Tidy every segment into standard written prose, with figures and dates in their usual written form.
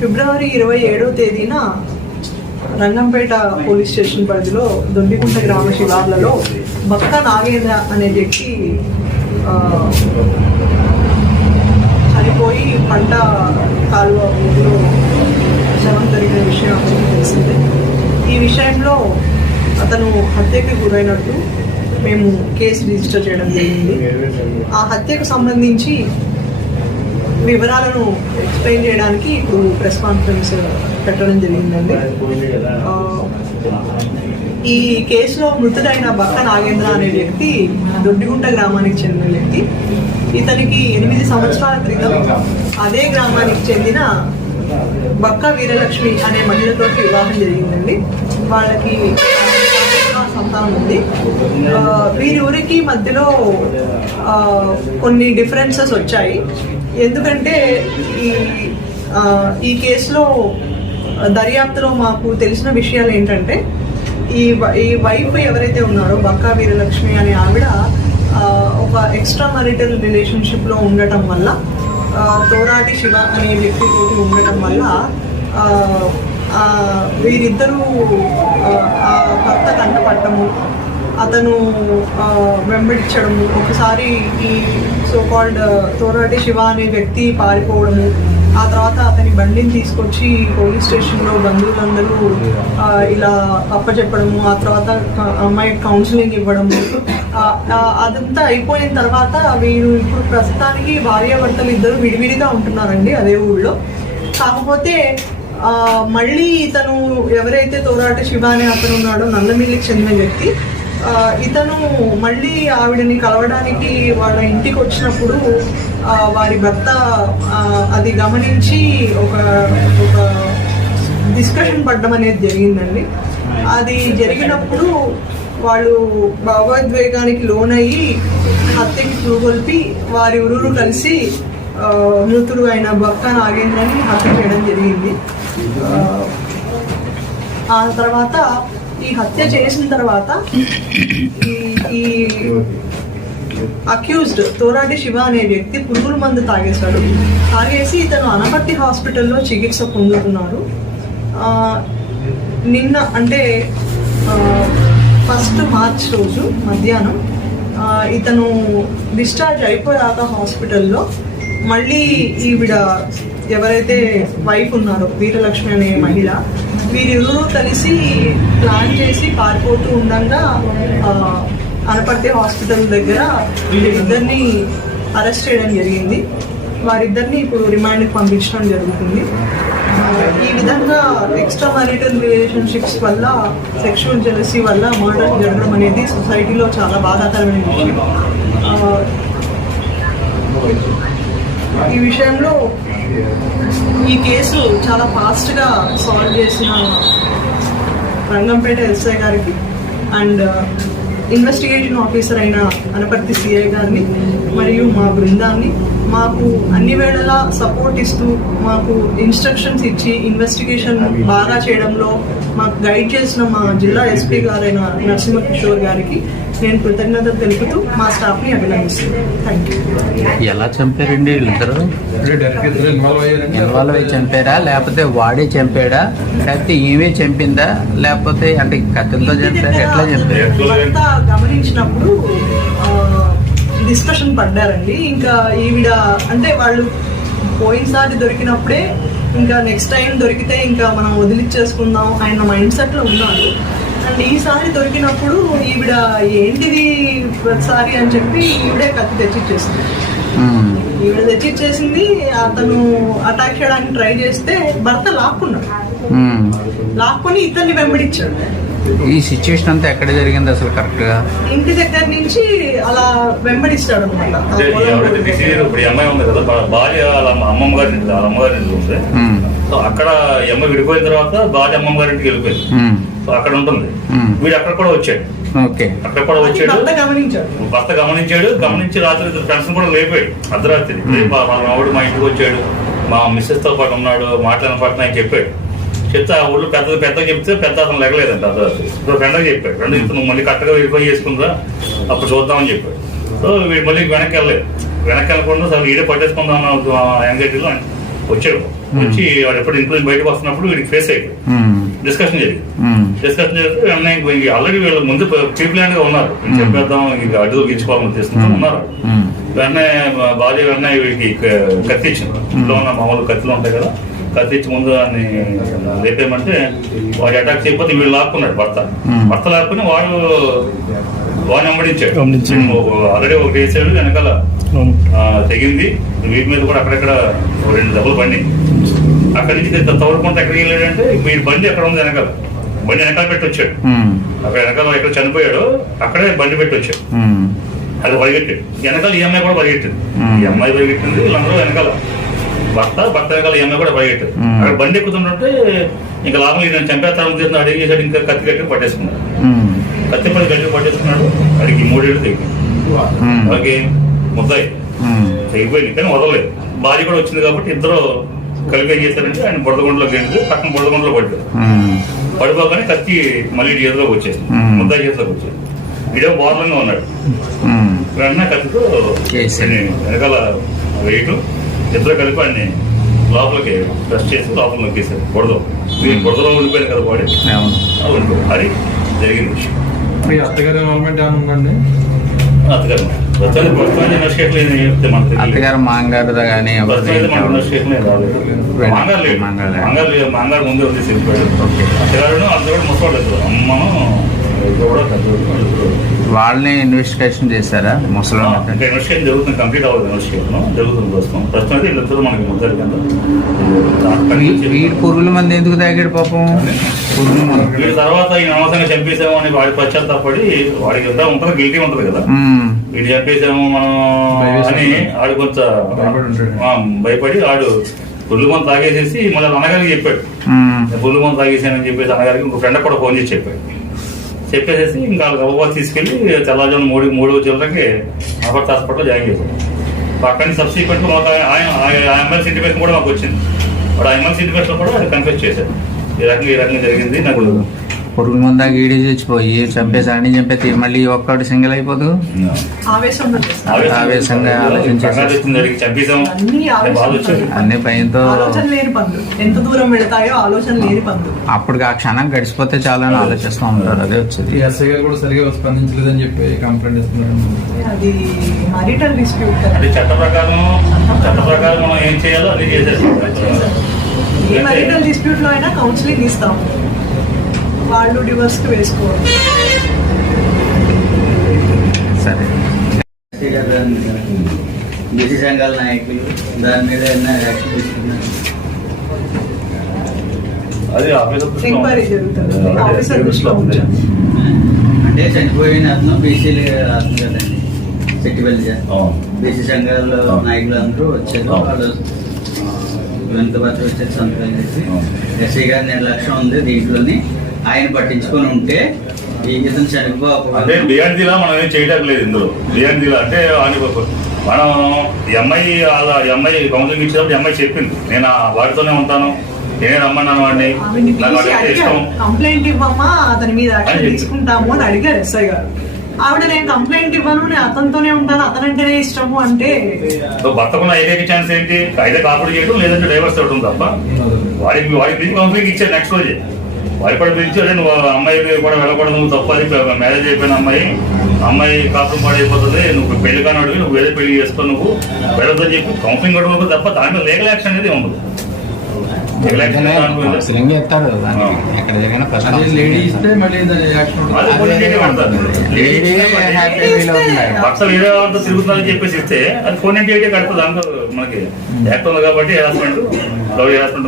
ఫిబ్రవరి 27వ తేదీన Rangampeta police station పరిధిలో దొండిగుంట గ్రామ శివార్లలో బక్క నాగేంద్ర అనే వ్యక్తి చనిపోయి పంట కాలువ ఊరిలో శవం జరిగిన విషయం అందరికీ తెలిసిందే. ఈ విషయంలో అతను హత్యకు గురైనట్టు మేము కేసు రిజిస్టర్ చేయడం జరిగింది. ఆ హత్యకు సంబంధించి వివరాలను ఎక్స్ప్లెయిన్ చేయడానికి ఇప్పుడు ప్రెస్ కాన్ఫరెన్స్ పెట్టడం జరిగిందండి. ఈ కేసులో మృతుడైన బక్క నాగేంద్ర అనే వ్యక్తి దొడ్డిగుంట గ్రామానికి చెందిన వ్యక్తి. ఇతనికి 8 సంవత్సరాల క్రితం అదే గ్రామానికి చెందిన బక్క వీరలక్ష్మి అనే మహిళతో వివాహం జరిగిందండి. వాళ్ళకి సంతానం ఉంది. వీరి మధ్యలో కొన్ని డిఫరెన్సెస్ వచ్చాయి. ఎందుకంటే ఈ కేసులో దర్యాప్తులో మాకు తెలిసిన విషయాలు ఏంటంటే ఈ వైఫ్ ఎవరైతే ఉన్నారో బక్కా వీరలక్ష్మి అనే ఆవిడ ఒక ఎక్స్ట్రా మ్యారిటల్ రిలేషన్షిప్లో ఉండటం వల్ల తోరాటి శివ అనే వ్యక్తితో ఉండటం వల్ల వీరిద్దరూ భర్త కంటపడటము, అతను వెంబడించడము, ఒకసారి ఈ సోకాల్డ్ తోరాటి శివ అనే వ్యక్తి పారిపోవడము, ఆ తర్వాత అతని బండిని తీసుకొచ్చి పోలీస్ స్టేషన్లో బంధువులందరూ ఇలా అప్పచెప్పడము, ఆ తర్వాత అమ్మాయి కౌన్సిలింగ్ ఇవ్వడము, అదంతా అయిపోయిన తర్వాత వీరు ఇప్పుడు ప్రస్తుతానికి భార్యాభర్తలు ఇద్దరు విడివిడిగా ఉంటున్నారండి అదే ఊళ్ళో. కాకపోతే మళ్ళీ ఇతను ఎవరైతే తోరాటి శివ అనే అతను ఉన్నాడో నందమిల్లికి చెందిన వ్యక్తి, ఇతను మళ్ళీ ఆవిడని కలవడానికి వాళ్ళ ఇంటికి వచ్చినప్పుడు వారి భర్త అది గమనించి ఒక డిస్కషన్ పడడం అనేది జరిగిందండి. అది జరిగినప్పుడు వాళ్ళు భావోద్వేగానికి లోనయ్యి హత్యకి పురుగొల్పి వారి ఊరు కలిసి మృతుడు అయిన బక్క నాగేంద్రని హత్య చేయడం జరిగింది. ఆ తర్వాత ఈ హత్య చేసిన తర్వాత ఈ అక్యూజ్డ్ తోరాటి శివ అనే వ్యక్తి పురుగుల మందు తాగేసి ఇతను అనపర్తి హాస్పిటల్లో చికిత్స పొందుతున్నారు. నిన్న అంటే 1 మార్చ్ రోజు మధ్యాహ్నం ఇతను డిశ్చార్జ్ అయిపోయాక హాస్పిటల్లో మళ్ళీ ఈవిడ ఎవరైతే వైఫ్ ఉన్నారో వీరలక్ష్మి అనే మహిళ, వీరిరువురు కలిసి ప్లాన్ చేసి పారిపోతూ ఉండగా అనపర్తి హాస్పిటల్ దగ్గర వీరిద్దరిని అరెస్ట్ చేయడం జరిగింది. వారిద్దరిని ఇప్పుడు రిమాండ్కి పంపించడం జరుగుతుంది. ఈ విధంగా ఎక్స్ట్రా మ్యారిటల్ రిలేషన్షిప్స్ వల్ల, సెక్షువల్ జెలసీ వల్ల మర్డర్ జరగడం అనేది సొసైటీలో చాలా బాధాకరమైన విషయం. ఈ విషయంలో ఈ కేసు చాలా ఫాస్ట్గా సాల్వ్ చేసిన రంగంపేట ఎస్ఐ గారికి అండ్ ఇన్వెస్టిగేషన్ ఆఫీసర్ అయిన అనపర్తి సిఐ గారిని మరియు మా బృందాన్ని మాకు అన్ని వేళలా సపోర్ట్ ఇస్తూ మాకు ఇన్స్ట్రక్షన్స్ ఇచ్చి ఇన్వెస్టిగేషన్ బాగా చేయడంలో మాకు గైడ్ చేసిన మా జిల్లా ఎస్పీ గారైన నరసింహ కిషోర్ గారికి నేను కృతజ్ఞతలు తెలుపుతూ మా స్టాఫ్ని అభినందిస్తున్నాను. Thank you. ఎలా చంపారండి వీళ్ళిద్దరు? ఇన్వాల్వ్ అయ్యి చంపారా, లేకపోతే వాడే చంపాడా, లేకపోతే ఈమె చంపిందా, లేకపోతే అంటే కత్తులతో చంపారా, ఎట్లా చంపారు? గమనించినప్పుడు డిస్కషన్ పడ్డారండి. ఇంకా ఈవిడ అంటే వాళ్ళు పోయినసారి దొరికినప్పుడే ఇంకా నెక్స్ట్ టైం దొరికితే ఇంకా మనం వదిలిచ్చేసుకుందాం ఆయన మైండ్ సెట్లో ఉన్నారు. అండ్ ఈసారి దొరికినప్పుడు ఈవిడ ఏంటిది ప్రతిసారి అని చెప్పి ఈవిడే కత్తి తెచ్చిచ్చేసింది. అతను అటాక్ చేయడానికి ట్రై చేస్తే భర్త లాక్కుని ఇతన్ని వెంబడించాడు. ఈ సిచ్యువేషన్ అంతా ఎక్కడ జరిగింది అసలు కరెక్ట్ గా? ఇంటి దగ్గర నుంచి అలా వెంబడిస్తాడు అనమాట. అమ్మాయి ఉంది కదా, భార్య అమ్మమ్మ గారి ఉంది. సో అక్కడ అమ్మ విడిపోయిన తర్వాత భార్య అమ్మమ్మ గారింటికి వెళ్ళిపోయింది. సో అక్కడ ఉంటుంది. వీడు అక్కడ కూడా వచ్చాడు. అక్కడ కూడా వచ్చాడు, భర్త గమనించి రాత్రి ఫ్రెండ్స్ కూడా లేపాడు. అర్ధరాత్రి ఆవిడ మా ఇంటికి వచ్చాడు, మా మిస్సెస్ తో పాటు ఉన్నాడు, మాట్లాడిన పాటు ఆయన చెప్పాడు. చెప్తే ఆ ఊళ్ళో పెద్ద చెప్తే పెద్ద అతను లెగలేదంట. అర్ధరాత్రి ఇప్పుడు ఫ్రెండ్కి చెప్పాడు, ఫ్రెండ్ నువ్వు మళ్ళీ కరెక్ట్గా వెరిఫై చేసుకుందా అప్పుడు చూద్దామని చెప్పాడు. సో వీడు మళ్ళీ వెనక్కి వెళ్ళలేదు. వెనక్కి వెళ్ళకుండా సార్ వీడే పట్టేసుకుందాం యాంగ్జైటీలో వచ్చాడు. వచ్చి వాడు ఎప్పుడు ఇంట్లో బయటకు వస్తున్నప్పుడు వీడికి ఫేస్ అయిపోయి డిస్కషన్ జరిగింది. డిస్కషన్ జరిగితే ఆల్రెడీ వీళ్ళు ముందు ప్రీ ప్లాన్ గా ఉన్నారు, చెప్పేద్దాం ఇంకా అడ్డు గెలుచుకోవాలని తీసుకుంటూ ఉన్నారు. వెంటనే భార్య వెంటనే వీడికి కత్తి ఇచ్చింది. ఇంట్లో ఉన్న మామూలు కత్తిలో ఉంటాయి కదా, కత్తి ఇచ్చి ముందు దాన్ని లేపేయమంటే వాడు అటాక్ చేయకపోతే వీళ్ళు లాక్కున్నాడు. భర్త లాక్కుని వాడిని వెంబడించాడు. ఆల్రెడీ ఒకటి వేసాడు, వెనకాల తెగింది. వీటి మీద కూడా అక్కడెక్కడ 2 దెబ్బలు బండి. అక్కడి నుంచి తవ్వుకుంటే ఎక్కడికి వెళ్ళాడంటే వీడి బండి ఎక్కడ ఉంది వెనకాల, బండి వెనకాల పెట్టి వచ్చాడు. అక్కడ వెనకాల ఎక్కడ చనిపోయాడు అక్కడే బండి పెట్టి వచ్చాడు. అది పరిగెట్టాడు. వెనకాల ఈ అమ్మాయి కూడా పరిగెట్టింది. ఈ అమ్మాయి పరిగెట్టింది, వీళ్ళందరూ వెనకాల భర్త వెనకాల ఈ అమ్మాయి కూడా పరిగెట్టాడు. అక్కడ బండి ఎక్కుతుంటే ఇంకా లాభం నేను చంపేస్తాను చేసిన అడిగి చేశాడు. ఇంకా కత్తి కట్టి పట్టేసుకున్నాడు. కత్తి పడి గట్టి పట్టేసుకున్నాడు. అడిగి 3 ఏళ్ళు తెగి అలాగే ముద్దాయి తెగిపోయింది, కానీ వదలలేదు. భార్య కూడా వచ్చింది కాబట్టి ఇద్దరు కలిపి ఏం చేశారంటే ఆయన బురదగుండలోకి వెళ్ళి పక్కన బురదగుండలో పడ్డాడు. పడిపోగానే కత్తి మళ్ళీ చేతిలోకి వచ్చేది, ముద్దాయి చేతిలోకి వచ్చేది. వీడియో బాధంగా ఉన్నాడు. వెంటనే కత్తితో వెనకాల వేయటం ఇద్దరు కలిపి అన్ని లోపలికి టెస్ట్ చేసి లోపల నొక్కేశారు. బురదలో ఉండిపోయింది కదా బాడీ, ఉండిపోయింది. అది జరిగిన విషయం. మీ అత్తగారి ఇన్వాల్వ్మెంట్ ఏమైనా ఉందండి? అత్తగారు అత్తగారు మాంగారు కానీ మాంగారు ముందే ఉంది వెళ్ళిపోయాడు. అత్తగారు అంత కూడా ముసవాళ్ళు అమ్మను కూడా వాళ్ళని ఇన్వెస్టిగేషన్ చేశారా? ముసలి ఇన్వెస్టిగేషన్ జరుగుతుంది, కంప్లీట్ అవ్వదు. ఇన్వెస్టిగేషన్ జరుగుతుంది ప్రస్తుతం అయితే వీళ్ళిద్దరూ మనకి ముద్దరు కింద. వీడి పురుగుల మంది ఎందుకు తాగాడు పాపం? పురుగుల మంది వీడి తర్వాత ఈయన అనవసరంగా చంపేసాము అని వాడి పశ్చాత్తాపడి వాడికి ఎంత ఉంటుంది, గిల్టీ ఉంటుంది కదా, వీడు చంపేసాము మనం అని ఆడు కొంచెం భయపడి ఆడు పుల్లు మంది తాగేసేసి మళ్ళీ అన్నగారికి చెప్పాడు. పుల్లు మంది తాగేసానని చెప్పేసి అన్నగారికి ఇంకో ఫ్రెండ్ కూడా ఫోన్ చేసి చెప్పేసేసి ఇంకా గబగబా తీసుకెళ్లి తెల్లవారుజామున 3 చిల్లరకి అమర్త హాస్పిటల్లో జాయిన్ చేశారు. అక్కడి సబ్సిక్వెంట్ మాకు ఆయన ఎమ్మెల్సీ ఇంటిమేషన్ కూడా మాకు వచ్చింది. వాడు ఆ ఎమ్మెల్సీ ఇంటిమేషన్ కూడా కన్ఫ్యూజ్ చేశారు. ఈ రకంగా జరిగింది. నాకు పురుగు మందా గీడి చచ్చిపోయి చంపేసాడని చంపేసి మళ్ళీ ఒక్కడు సింగిల్ అయిపోదు. ఆవేశంగా అన్ని భయంతో ఎంత దూరం వెళతాయో ఆలోచన లేని పనులు. అప్పుడు ఆ క్షణం గడిచిపోతే చాలా అని ఆలోచిస్తూ ఉంటారు. అదే వచ్చింది. ఎస్ఐ గారు కూడా సరిగా స్పందించలేదని చెప్పి కంప్లైంట్ ఇస్తున్నారు. అది marital dispute. అది చట్ట ప్రకారం మనం ఏం చేయాలో అది చేసేస్తాం. ఏ marital dispute లో అయినా కౌన్సిలింగ్ ఇస్తాం, వాళ్ళు డివోర్స్ కి వేసుకోవాలి. సరే, బీసీ సంఘాల నాయకులు దాని మీద యాక్షన్ తీసుకున్నారు. అది ఎంక్వైరీ జరుగుతుంది, ఆఫీసర్ దృష్టిలో ఉంచాం. అంటే చనిపోయిన అతను బీసీలు అతను కదండి, సెట్టిపల్లి బీసీ సంఘాల నాయకులు అందరూ వచ్చారు. వాళ్ళు వెంటబట్టి వచ్చేసి సంతకాలు చేసి ఎస్ఐ గారి నిర్లక్ష్యం ఉంది దీంట్లోని, ఆయన పట్టించుకొని ఉంటే ఇతను చనిపోక అంటే బిఆర్డీలా మనం ఏం చేయడం లేదు. ఇందులో బిఆర్డీలా అంటే మనం ఎంఐ కౌన్సిలింగ్ ఇచ్చినప్పుడు ఎంఐ చెప్పింది నేను వాడితోనే ఉంటాను, నేనే రమ్మన్నాను వాడిని, ఇష్టం కంప్లైంట్ ఇవ్వమ్మా అతని మీద యాక్షన్ తీసుకుంటాము అని అడిగారు ఎస్ఐ గారు. ఆవిడ నేను కంప్లైంట్ ఇవ్వను, నేను అతనితోనే ఉంటాను, అతనంటేనే ఇష్టము అంటే భర్తకున్న ఏకైక ఛాన్స్ ఏంటి? అయితే కాపుడు చేయడం లేదంటే డైవర్స్ అవడం తప్ప. వాడికి కౌన్సిలింగ్ ఇచ్చారు. నెక్స్ట్ రోజే వాడి పడి పిలిచాడు, నువ్వు అమ్మాయి కూడా వెళ్ళకూడదు, నువ్వు తప్పది, మ్యారేజ్ అయిపోయిన అమ్మాయి కాపురం పాడైపోతుంది, నువ్వు పెళ్లి కానీ అడిగి నువ్వు వేరే పెళ్లి చేసుకో, నువ్వు వెళ్ళొద్దని చెప్పి కౌన్సిలింగ్ అడుగు తప్ప దాంట్లో లీగల్ యాక్షన్ అనేది ఉండదు. భర్త వేరే వాళ్ళతో తిరుగుతుందని చెప్పేసి ఇస్తే అది 498 కడుతుంది. దాంట్లో మనకి యాక్ట్ ఉంది కాబట్టి హెరాస్మెంట్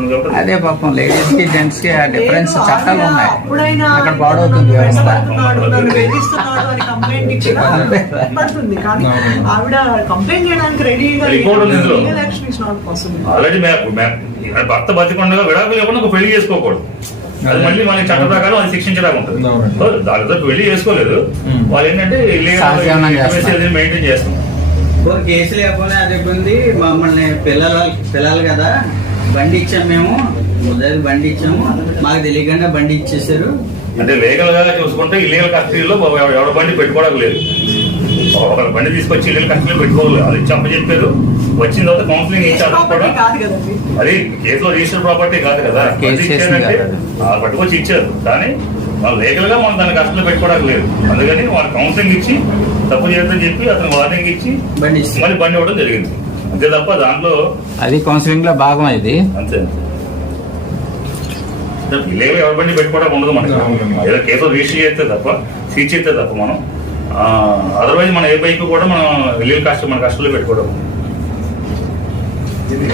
ఉంది కాబట్టి అదే పాపం లేడీస్ కి జెంట్స్ కి ఆ డిఫరెన్స్ చట్టాలు ఉన్నాయి. అక్కడ పాడవుతుంది వ్యవస్థ. ఆవిడ కంప్లైంట్ చేయడానికి రెడీగా ఆల్రెడీ భర్త బతికొండగా విడాకులు లేకుండా ఒక పెళ్లి చేసుకోకూడదు. అది మళ్ళీ మనకి చట్ట ప్రకారం అది శిక్షించడానికి ఉంటుంది. దానితో పెళ్లి చేసుకోలేదు వాళ్ళు ఏంటంటే మెయింటైన్ చేస్తాం. కేసు లేకపోతే అది ఇబ్బంది. మమ్మల్ని పిల్లలు కదా బండి ఇచ్చాము, మేము ఉదయం బండి ఇచ్చాము, మాకు తెలియకుండా బండి ఇచ్చేసారు. అంటే లీగల్ గా చూసుకుంటే ఇల్లీగల్ కస్టడీలో ఎవడ బండి పెట్టుకోవడం లేదు. ఒక బండి తీసుకొచ్చి ఇల్లు కష్టంలో పెట్టుకోవాలి, అది చెప్పారు. వచ్చిన తర్వాత కౌన్సిలింగ్ ఇచ్చారు కూడా. ప్రాపర్టీ కాదు కదండి. అది కేసులో రిజిస్టర్ ప్రాపర్టీ కాదు కదా, కేసు బండి చేసింది ఇచ్చారంటే కాదు. పట్టుకొచ్చి ఇచ్చారు. కానీ మనం లీగల్ గా మనం దాన్ని కష్టంలో పెట్టుకోవడానికి లేదు. అందుకని వాళ్ళు కౌన్సిలింగ్ ఇచ్చి తప్పు చేద్దని చెప్పి అతను వార్నింగ్ ఇచ్చి బండి ఇచ్చి మళ్ళీ బండి ఇవ్వడం జరిగింది. అంతే తప్ప దాంట్లో అది కౌన్సిలింగ్ లో భాగం ఇది. అంతే ఇల్లీగల్ ఎవరి బండి పెట్టుకోవడం ఉండదు మనకి. ఏదో కేసులో రిజిస్టర్ చేస్తే తప్ప, సీజ్ చేస్తే తప్ప మనం అదర్వైజ్ మన ఏ బైక్ కూడా మనం ఇల్లీగల్ మన కష్టంలో పెట్టుకోవడం.